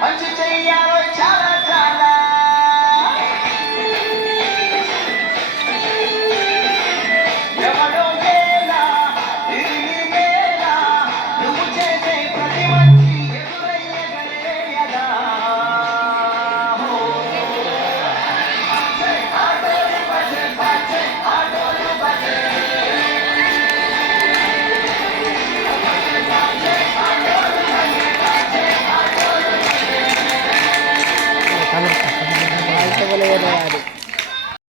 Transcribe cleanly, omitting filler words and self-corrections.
మంచి చెయ్యాలో చాలా చాలా ఎవడో వేలా తిరిగి వేలా నువ్వు చేసే ప్రతి మంచి ఎదురయ్యగలేయదా boleh